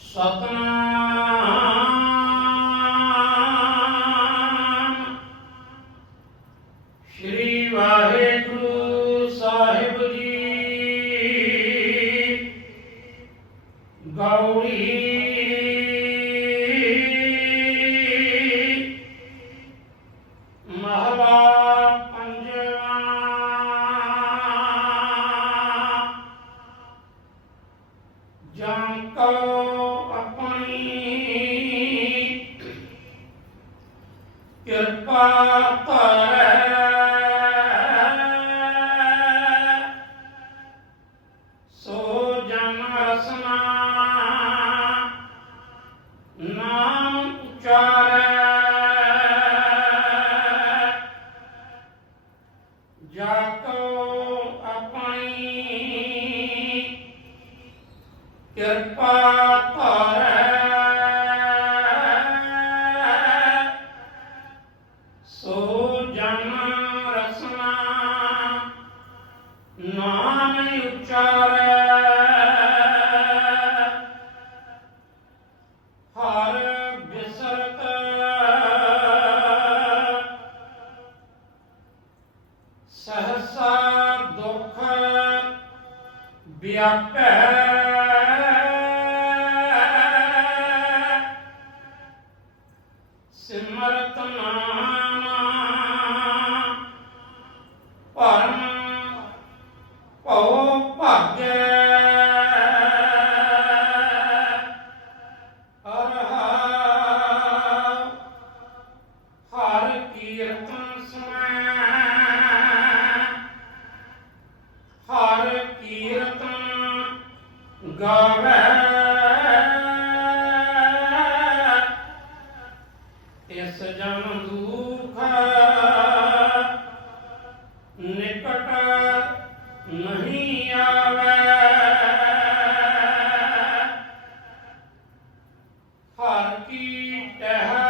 ਸਤਨਾਮ। ਸ੍ਰੀ ਵਾਹਿਗੁਰੂ ਸਾਹਿਬ ਜੀ। ਗੌੜੀ ਮਹਾਰਾਜ ਕੋ ਆਪਣੀ। ਕਿਰਪਾ ਧਰੈ। ਸੋ ਜਨ ਰਸਨਾ ਨਾਮ ਉਚਾਰੈ। ਜਾ ਕੋ ਕਿਰਪਾ ਧਰੈ। ਸੋ ਜਨਮ ਰਸਨਾ ਨਾਮ ਉਚਾਰੈ। ਹਰ ਬਿਸਰਤ ਸਹਸਾ ਦੁਖ ਵਿਆਪੈ। ਨਿਕਟ ਨਹੀਂ ਆਵੈ। ਹਰ ਕੀ ਟਹਿਲ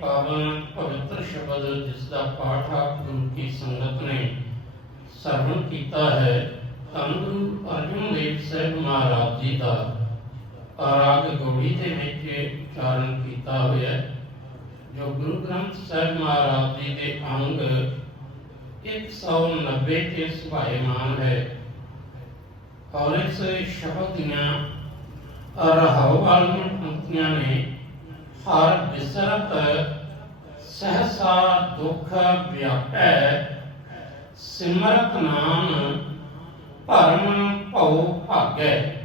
ਪਾਵਨ ਪਵਿੱਤਰ ਸ਼ਬਦ ਜਿਸ ਦਾ ਪਾਠ ਆਪ ਗੁਰੂ ਕੀ ਸੰਗਤ ਨੇ ਸਰਵਣ ਕੀਤਾ ਹੈ ਧੰਨ ਗੁਰੂ ਅਰਜਨ ਦੇਵ ਸਾਹਿਬ ਮਹਾਰਾਜ ਜੀ ਦਾ। ਰਾਗ ਗੌੜੀ ਦੇ ਵਿੱਚ ਉਚਾਰਨ ਕੀਤਾ ਹੋਇਆ ਹੈ। ਜੋ ਗੁਰੂ ਗ੍ਰੰਥ ਸਾਹਿਬ ਮਹਾਰਾਜ ਜੀ ਦੇ ਅੰਗ 190 ਤੇ ਸੁਭਾਇਮਾਨ ਹੈ। ਔਰ ਇਸ ਸ਼ਬਦ ਦੀਆਂ ਰਹਾਉ ਵਾਲੀਆਂ ਪੰਕਤੀਆਂ ਨੇ ਹਰ ਬਿਸਰਤ ਸਹਸਾ ਦੁਖ ਵਿਆਪੈ, ਸਿਮਰਤ ਨਾਮ ਭਰਮ ਭਉ ਭਾਗੈ।